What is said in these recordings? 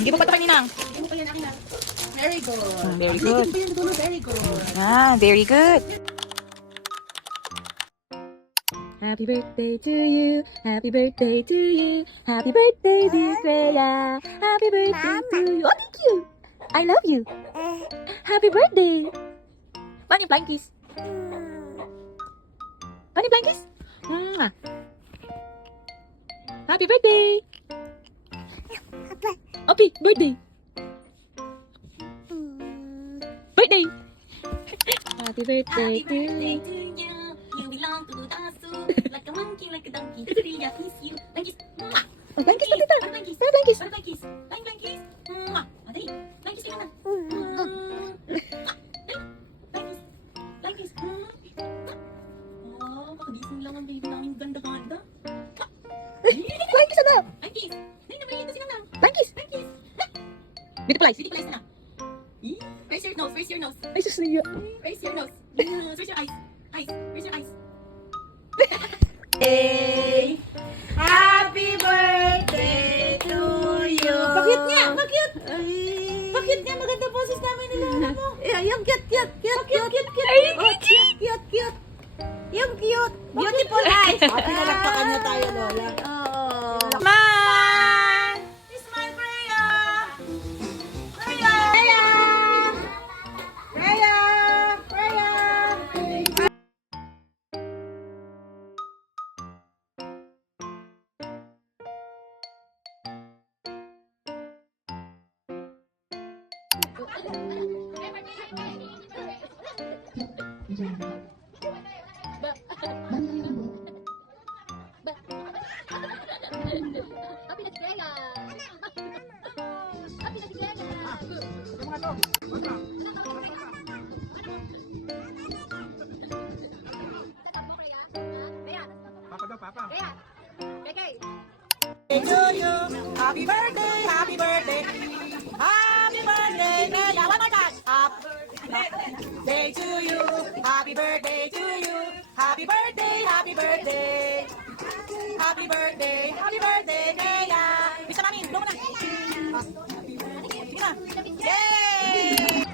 Give mo pa ito kay Ninang. Ano pa yan akin na? Very good. Very good. Very good. Very good. Happy birthday to you. Happy birthday to you. Happy birthday, dear Freya. Happy birthday to you. Oh, thank you. I love you. Happy birthday. Paano yung flying kiss? Paano yung flying kiss? Happy birthday. Opi, birthday. Birthday. Happy birthday to you. You belong to the zoo, like a monkey, like a donkey. Freya, kiss you. Flying kiss. Oh, flying kiss pa tita. Flying kiss. Flying kiss. Flying kiss. Flying kiss. Dali. Flying kiss lang na. Flying kiss. Flying kiss. Oh, makagising lang ang baby namin. Ganda-ganda. Flying kiss na. Flying kiss. Dali na, may sila na. Flying kiss. Flying kiss. Beautiful eyes. Pretty place na. Raise your nose. Raise your nose. Ay, sus niyo. Raise your nose. Yes. Raise your eyes. Eyes. Raise your eyes. Hey, happy birthday to you. Bakit nga? Bakit? Ay. Bakit nga maganda boses namin nila mo? Yung cute. Ay, Oh, cute. Yung cute. Beautiful eyes. Pinalakpakan niyo tayo, Lola. Oo. Man! Smile, Freya. Freya. To you. Happy birthday, happy birthday. Happy birthday, Freya. One more time. Happy birthday to you. Happy birthday to you. Happy birthday, happy birthday. Happy birthday, Freya. Bisa namin, doon na. Sige na. Yay!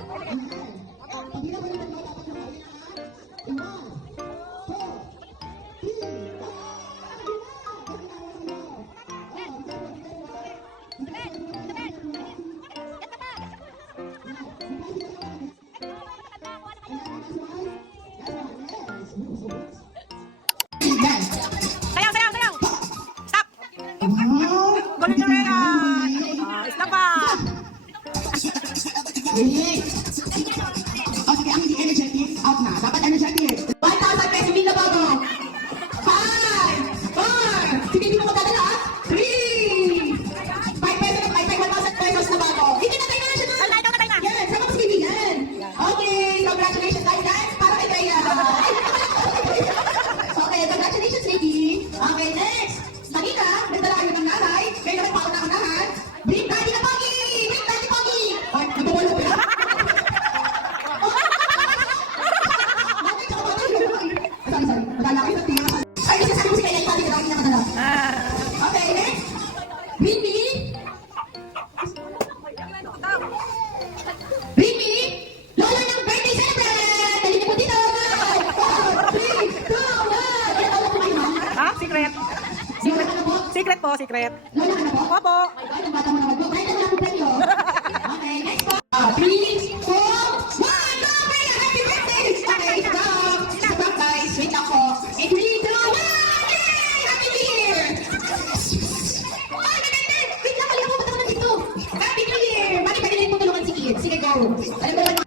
Sayaw. Stop. Galing na Freya. Stop pa. Okay, ang hindi energetic, out na. Dapat energetic. 1,000 peso bill na bago. 5, 4, sige, hindi mo magdadala, ha? 3, 5 peso na, 1,000 pesos na bago. Hindi na tayo na siya doon. Natay na. Yes, sama sa kaibigan. Okay, congratulations, guys. Para kay Kaya. Okay, congratulations, lady. Okay, next. Kanina, nagdala kayo ng nanay. Kayo na paunahan. Bring daddy na Pogi! Bring daddy Pogi! Ay, nagawala ba yan? Sorry. Akala ko yung tingin. Ay, kasi sabi ko si Kaya, yung daddy na lagi na madala. Okay, next. Bring me. Bring me. Lola ng birthday celebrant! Dali niyo po dito. 4, 3, 2, 1. Ilan taon na po kayo, ma'am? Ha? Secret. Lola ka na po? Secret po, secret. Lola ka na po? Opo. Ay, ang bata mo naman po. Kahit ano lang po premyo. Okay, next po. 3, 4, 1. Go, Freya! Happy birthday! Okay, stop. Stop, guys. Wait lang po. 3, 2, 1. Yay! Happy New Year! Ay, maganda! Wait lang, kalimutan ko naman dito. Happy New Year! Mali pa rin po tulungan si Kid. Sige, go. Alam mo naman,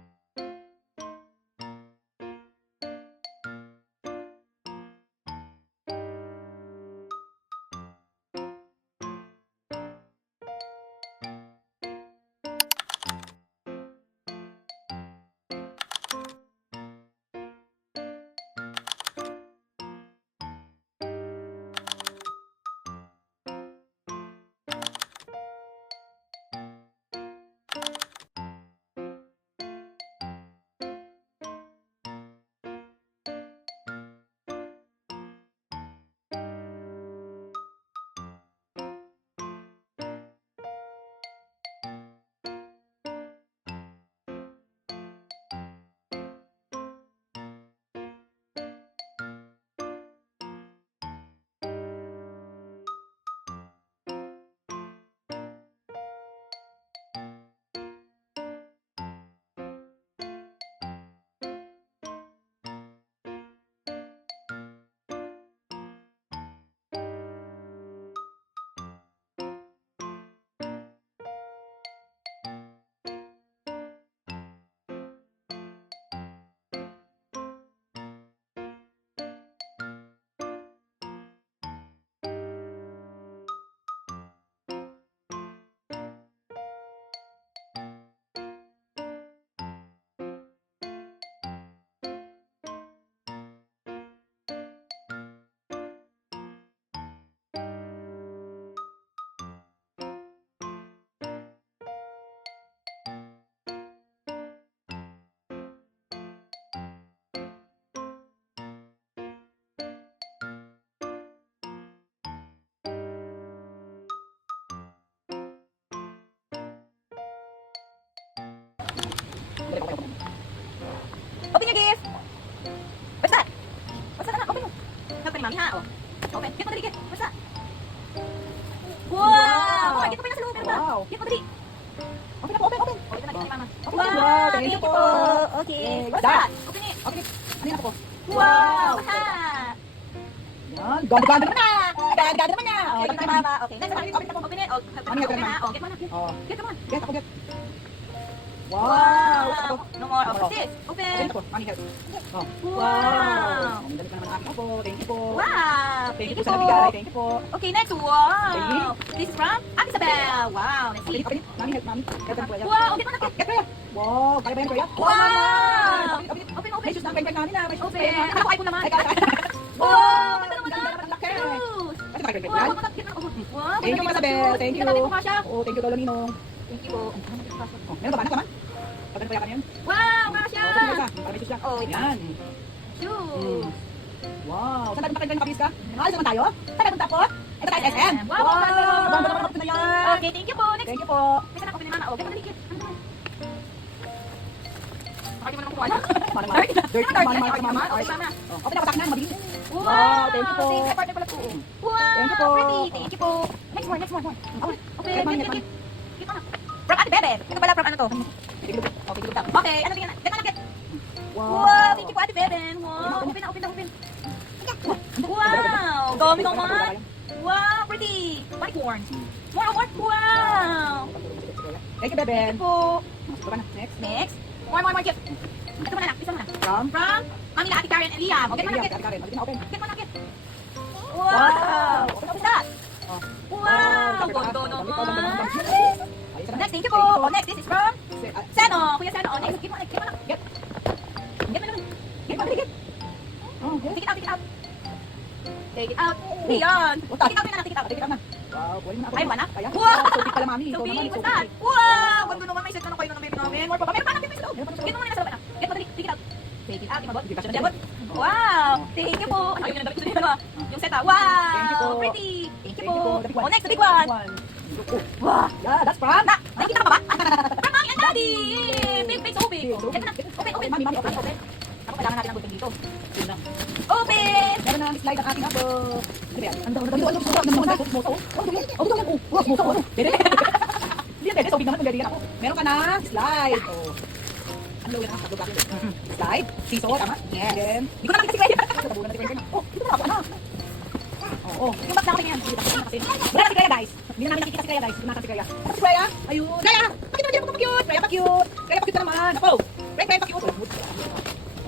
What's that? What's that? Open mo. Help ka ni Mami ha. Oh. Open. Get mo dali, get. What's that? Wow! Oh, get mo pa yung nasa loob. Meron ba? Wow. Get mo dali. Open na po, open. Oh, ito na, get ni Mama. Open Wow! na. Thank you po. Okay. What's What's that? Open it. Okay. Ano na po? Wow! Ha! Yan. Ganda naman na. Ganda naman na. Okay, get ni Mama. Okay, next one. Open it. Oh, help ka ni Open Mama. na. Oh, get mo na. Get. Oh. Get, come on. Get ako, get. Wow! Wow. No more. Oh, Opo. what's this? Open Open. na po. Mami, help. Oh. Wow! Ang galing pa naman ang aking apo. Thank you po. Wow! Thank you po sa nabigay. Thank you po. Okay, next. Wow! This is from Ate Isabel. Wow! Let's see. Open it. Mami, help. Mami. Help them po. Wow! Get mo na. Get po. Wow. Kaya ba yan, Kuya? Wow! Open it. Open, May open. shoes na ang peng namin na. May shoes Open. pa yan. Ako, iPhone naman. Ay, kaya. Wow! Ganda naman Ganda ah. naman, laki. Shoes. Kasi bakit Wow! yan? Get mo na. Wow! Thank you, Isabel. Thank you. Hindi natin po kasha. Oh, thank you, Lolo Nino. Thank you po. Oh, meron ba ba? Anak naman? Pagano pa yakan yan? Wow! Kasha! Oh, sige, isa. Para may shoes lang. Oh, wait lang. Yan. Shoes. Wow. Saan tayo punta kayo ng kapis ka? Alis naman tayo? Saan tayo punta po? Ito tayo sa SM. Wow, ganda. Ganda naman na yan. Okay, thank you po. Next. Thank you po. Next na, open ni Mama. Oh, get mo na. Get. Ano naman? Bakit mo naman kumuha? Manang manang. Dirty. Manang manang. Mama. Okay, Mama. Oh, open na patak na. Mabilis. Wow! Thank you po. Thank you, partner pala po. Wow! Thank you po. Pretty. Thank you po. Next one, next one. Okay, okay. Get money, Get, get get, get. Get mo na. From Ate Bebe. Ito pala from ano to? Okay, good. Okay, ano tingnan? Get mo na, get. Wow. Wow! Thank you po, Ate Bebe. Wow! Open na, open na, open. Wow! Dami naman. Wow! Pretty. Unicorn. More, more. Wow! Thank you, Beben. Thank you po. Baba na. Next. Next. More, get. Ito muna na, isa muna. From? From Mami na Ate Karen and Liam. Okay, get mo na, get. Ate Karen. Mabilis na open. Get mo na, get. Wow! Open that. Oh. Wow! Gondo naman. Ay, isa na. Next, thank you po. Oh, next, this is from Ah, Seno. Kuya Seno. Oh, next, give mo na, give mo na. Get. Get mo na. Get, mabilis, get. Oh, get. Take it out, take it out. Take it out. Ayan. Utak. Take it out na, take it out. Take it out na. Wow, buhay mo na. Ay, wala? Kaya? Wow! So big pala, mami. So Ikaw big, naman, what's so that? big. Wow! Ganda naman, may set na kayo ng baby namin. More pa ba? Meron pa natin sa loob. Meron pa sa loob. Get mo muna sa loob na. Get mo dali, take it out. Take it out, imabot. Hindi ka siya Jabot. Wow! Thank you po. Ano yung damit ko dito? Yung set ah. Wow! Thank you po. Pretty. Thank you Thank you po. po. The big one. Oh, next, the big one. Oh, Wow! yeah, that's from. Nakikita ka pa ba? From Mommy and Daddy! Big face open! Big, open. Get mo na. Open, open. Mami, open. Open. Ako kailangan natin ng gulping dito. Yun lang. Open! Meron na ang slide ang aking apo. Ano ba yan? Ang daw, ang daw, ang Hindi yan, pwede. So, big naman, maganda yan ako. Meron ka na slide. Oh. Ang low yan ang tatlo bakit. Slide, seesaw, tama? Yes. Then, Di ko nakikita si Kuya. tabunan na si Kuya. Oh, dito na ako, anak. Oo. Yung box na ako tingnan. Wala na si Kuya, guys. Hindi na namin nakikita si Kuya, guys. Hindi na nakita si Kuya. Ano si Kuya? Ayun. Kuya! Bakit naman din ako pa-cute? Kuya pa-cute. Kuya pa-cute na naman. Ako. Kuya pa-cute.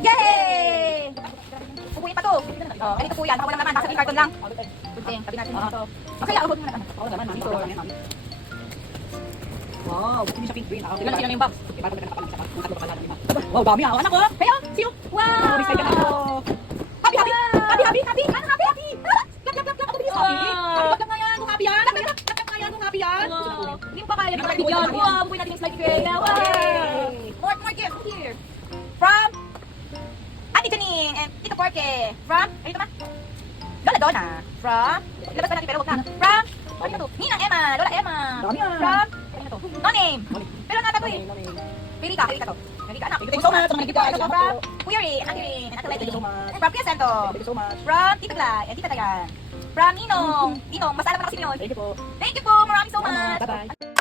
Yay! Upuin pa to. Oh, ganito po yan. Baka wala naman. Nasa carton lang. Kunting. Tabi natin dito. Okay, ako muna. Oo naman, mami. Ito. Wow, buti niya siya pink green. Tingnan natin yung box. Iba ko na wow, dami ah. Anak ko. Kayo. See you. Wow! Happy, happy. Happy, happy. Happy, happy, happy. Ano happy, happy? Clap, clap, clap, clap. Ako bilis, happy. Wow. Clap nga yan kung happy yan. Clap, clap, clap nga yan kung happy yan. Wow. Hindi mo pa kaya ng bigyan. Wow! Bukuin natin yung slide kaya. Wow! Yay. More gift here. From Ate Janine and Tito Porke. From, ayun naman. Lola Donna. From, ilabas pa natin pero huwag na. From, ano na to? Ninang Emma. Lola Emma. Dami yan. From, ano na to? No name. Name. Pero nga to eh. Name. Pili ka to. Pili ka anak. Thank you so much sa mga nagkita. Ito po from Kuya Rin, Ate Rin, and Ate Thank you Lady. so much. From Kuya Santo. Thank you so much. From Tito Glay and Tita Tagan. From Ninong. Ninong, masala mo na kasi yun. Thank you po. Thank you po. Maraming so much. Bye-bye.